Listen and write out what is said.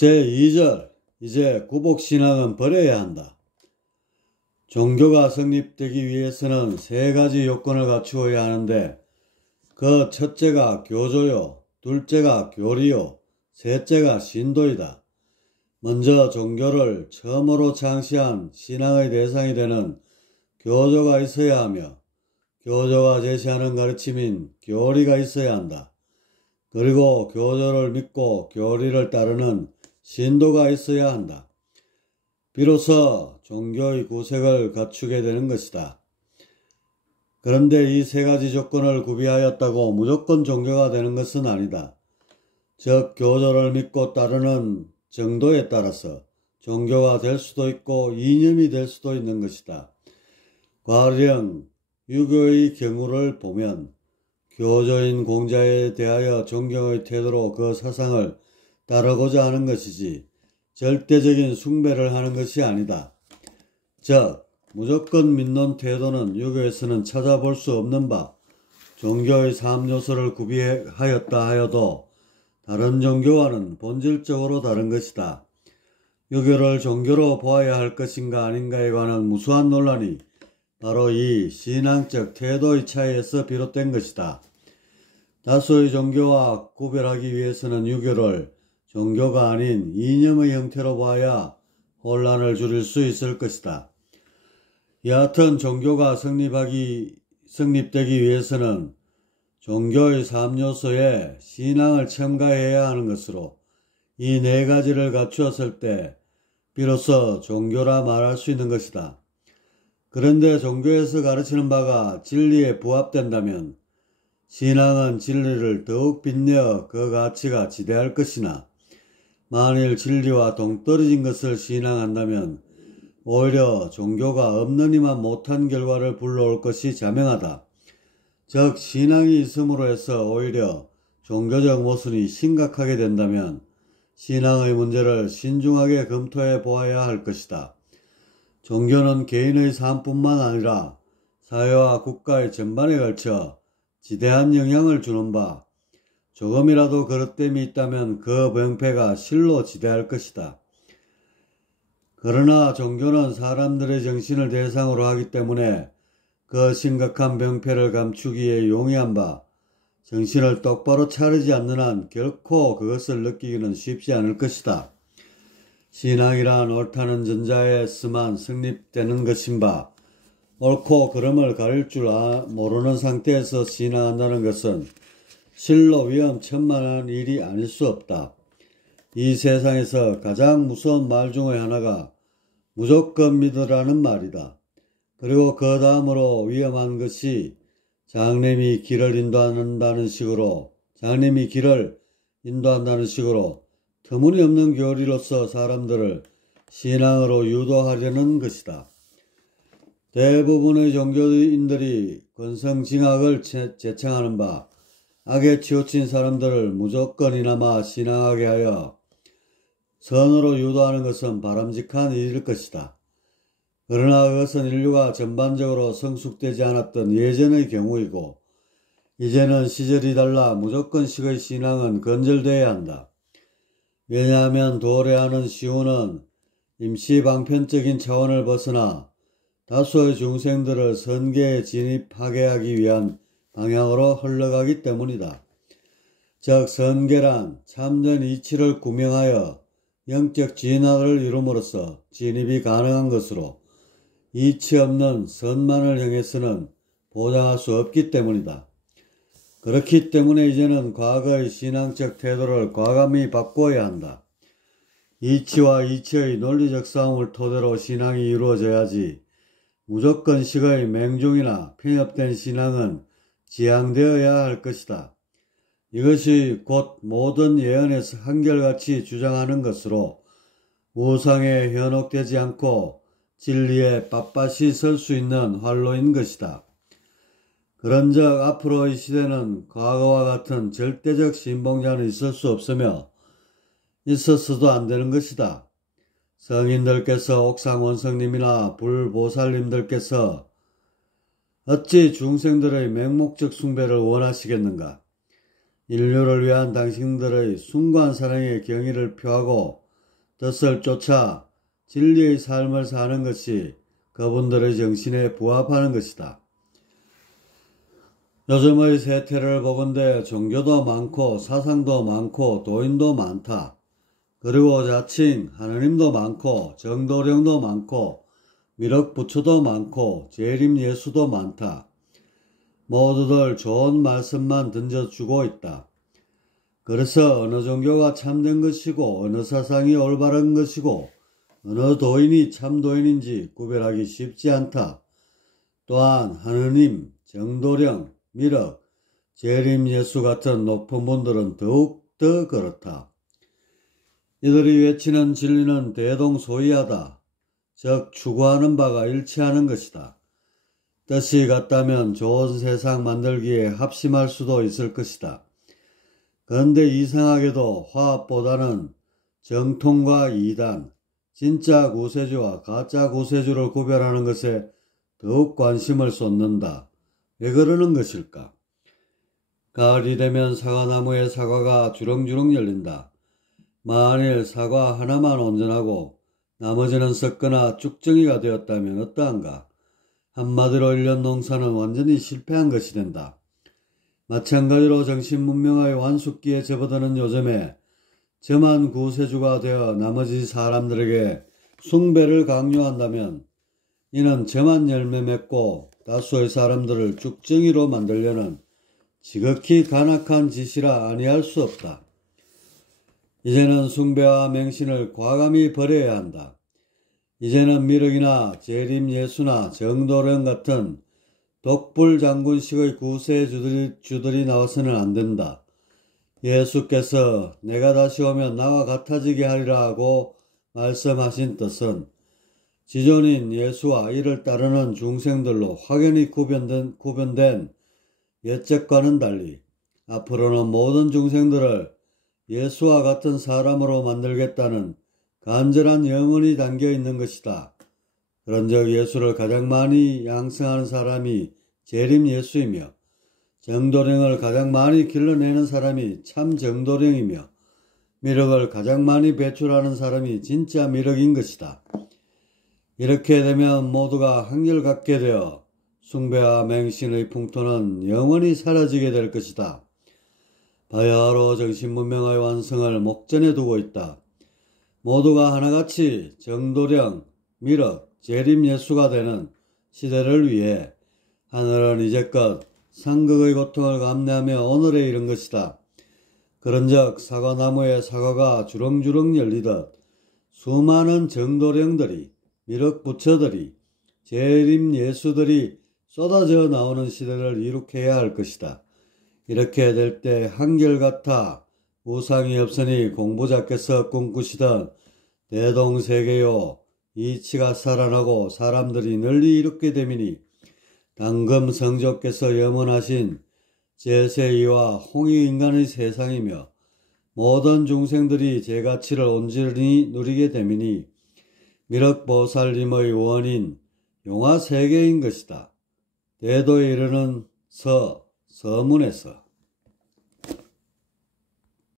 제2절 이제 구복신앙은 버려야 한다. 종교가 성립되기 위해서는 세 가지 요건을 갖추어야 하는데 그 첫째가 교조요, 둘째가 교리요, 셋째가 신도이다. 먼저 종교를 처음으로 창시한 신앙의 대상이 되는 교조가 있어야 하며 교조가 제시하는 가르침인 교리가 있어야 한다. 그리고 교조를 믿고 교리를 따르는 신도가 있어야 한다. 비로소 종교의 구색을 갖추게 되는 것이다. 그런데 이 세 가지 조건을 구비하였다고 무조건 종교가 되는 것은 아니다. 즉 교조를 믿고 따르는 정도에 따라서 종교가 될 수도 있고 이념이 될 수도 있는 것이다. 가령 유교의 경우를 보면 교조인 공자에 대하여 존경의 태도로 그 사상을 따르고자 하는 것이지 절대적인 숭배를 하는 것이 아니다. 즉 무조건 믿는 태도는 유교에서는 찾아볼 수 없는 바 종교의 3요소를 구비하였다 하여도 다른 종교와는 본질적으로 다른 것이다. 유교를 종교로 보아야 할 것인가 아닌가에 관한 무수한 논란이 바로 이 신앙적 태도의 차이에서 비롯된 것이다. 다수의 종교와 구별하기 위해서는 유교를 종교가 아닌 이념의 형태로 봐야 혼란을 줄일 수 있을 것이다. 여하튼 종교가 성립되기 위해서는 종교의 3요소에 신앙을 첨가해야 하는 것으로 이 네 가지를 갖추었을 때 비로소 종교라 말할 수 있는 것이다. 그런데 종교에서 가르치는 바가 진리에 부합된다면 신앙은 진리를 더욱 빛내어 그 가치가 지대할 것이나 만일 진리와 동떨어진 것을 신앙한다면 오히려 종교가 없느니만 못한 결과를 불러올 것이 자명하다. 즉 신앙이 있음으로 해서 오히려 종교적 모순이 심각하게 된다면 신앙의 문제를 신중하게 검토해 보아야 할 것이다. 종교는 개인의 삶뿐만 아니라 사회와 국가의 전반에 걸쳐 지대한 영향을 주는 바 조금이라도 그릇됨이 있다면 그 병폐가 실로 지대할 것이다. 그러나 종교는 사람들의 정신을 대상으로 하기 때문에 그 심각한 병폐를 감추기에 용이한 바 정신을 똑바로 차리지 않는 한 결코 그것을 느끼기는 쉽지 않을 것이다. 신앙이란 옳다는 전자에서만 성립되는 것인 바 옳고 그름을 가릴 줄 모르는 상태에서 신앙한다는 것은 실로 위험천만한 일이 아닐 수 없다. 이 세상에서 가장 무서운 말 중의 하나가 무조건 믿으라는 말이다. 그리고 그 다음으로 위험한 것이 장님이 길을 인도한다는 식으로 터무니없는 교리로서 사람들을 신앙으로 유도하려는 것이다. 대부분의 종교인들이 권성징악을 제창하는 바 악에 치우친 사람들을 무조건이나마 신앙하게 하여 선으로 유도하는 것은 바람직한 일일 것이다. 그러나 그것은 인류가 전반적으로 성숙되지 않았던 예전의 경우이고 이제는 시절이 달라 무조건식의 신앙은 건절되어야 한다. 왜냐하면 도래하는 시우는 임시방편적인 차원을 벗어나 다수의 중생들을 선계에 진입하게 하기 위한 방향으로 흘러가기 때문이다. 즉 선계란 참된 이치를 구명하여 영적 진화를 이룸으로써 진입이 가능한 것으로 이치 없는 선만을 향해서는 보장할 수 없기 때문이다. 그렇기 때문에 이제는 과거의 신앙적 태도를 과감히 바꿔야 한다. 이치와 이치의 논리적 싸움을 토대로 신앙이 이루어져야지 무조건식의 맹종이나 편협된 신앙은 지양되어야 할 것이다. 이것이 곧 모든 예언에서 한결같이 주장하는 것으로 우상에 현혹되지 않고 진리에 빳빳이 설 수 있는 활로인 것이다. 그런즉 앞으로의 시대는 과거와 같은 절대적 신봉자는 있을 수 없으며 있어서도 안 되는 것이다. 성인들께서 옥상원성님이나 불보살님들께서 어찌 중생들의 맹목적 숭배를 원하시겠는가? 인류를 위한 당신들의 숭고한 사랑의 경의를 표하고 뜻을 쫓아 진리의 삶을 사는 것이 그분들의 정신에 부합하는 것이다. 요즘의 세태를 보건대 종교도 많고 사상도 많고 도인도 많다. 그리고 자칭 하느님도 많고 정도령도 많고 미륵부처도 많고 재림예수도 많다. 모두들 좋은 말씀만 던져주고 있다. 그래서 어느 종교가 참된 것이고 어느 사상이 올바른 것이고 어느 도인이 참도인인지 구별하기 쉽지 않다. 또한 하느님, 정도령, 미륵, 재림예수 같은 높은 분들은 더욱 더 그렇다. 이들이 외치는 진리는 대동소이하다. 즉 추구하는 바가 일치하는 것이다. 뜻이 같다면 좋은 세상 만들기에 합심할 수도 있을 것이다. 그런데 이상하게도 화합보다는 정통과 이단, 진짜 구세주와 가짜 구세주를 구별하는 것에 더욱 관심을 쏟는다. 왜 그러는 것일까? 가을이 되면 사과나무에 사과가 주렁주렁 열린다. 만일 사과 하나만 온전하고 나머지는 썩거나 쭉정이가 되었다면 어떠한가? 한마디로 1년 농사는 완전히 실패한 것이 된다. 마찬가지로 정신문명의 완숙기에 접어드는 요즘에 저만 구세주가 되어 나머지 사람들에게 숭배를 강요한다면 이는 저만 열매 맺고 다수의 사람들을 쭉정이로 만들려는 지극히 간악한 짓이라 아니할 수 없다. 이제는 숭배와 맹신을 과감히 버려야 한다. 이제는 미륵이나 재림예수나 정도령 같은 독불장군식의 구세주들이 나와서는 안 된다. 예수께서 내가 다시 오면 나와 같아지게 하리라 하고 말씀하신 뜻은 지존인 예수와 이를 따르는 중생들로 확연히 구분된 옛적과는 달리 앞으로는 모든 중생들을 예수와 같은 사람으로 만들겠다는 간절한 영혼이 담겨 있는 것이다. 그런즉 예수를 가장 많이 양성하는 사람이 재림 예수이며 정도령을 가장 많이 길러내는 사람이 참 정도령이며 미륵을 가장 많이 배출하는 사람이 진짜 미륵인 것이다. 이렇게 되면 모두가 한결같게 되어 숭배와 맹신의 풍토는 영원히 사라지게 될 것이다. 바야흐로 정신문명의 완성을 목전에 두고 있다. 모두가 하나같이 정도령, 미륵, 재림예수가 되는 시대를 위해 하늘은 이제껏 상극의 고통을 감내하며 오늘에 이른 것이다. 그런즉 사과나무에 사과가 주렁주렁 열리듯 수많은 정도령들이, 미륵부처들이, 재림예수들이 쏟아져 나오는 시대를 이룩해야 할 것이다. 이렇게 될 때 한결같아 우상이 없으니 공부자께서 꿈꾸시던 대동세계요 이치가 살아나고 사람들이 널리 이룩게 되미니 당금 성조께서 염원하신 제세이와 홍익인간의 세상이며 모든 중생들이 제 가치를 온전히 누리게 되미니 미륵보살님의 원인 용화세계인 것이다. 대도에 이르는 서문에서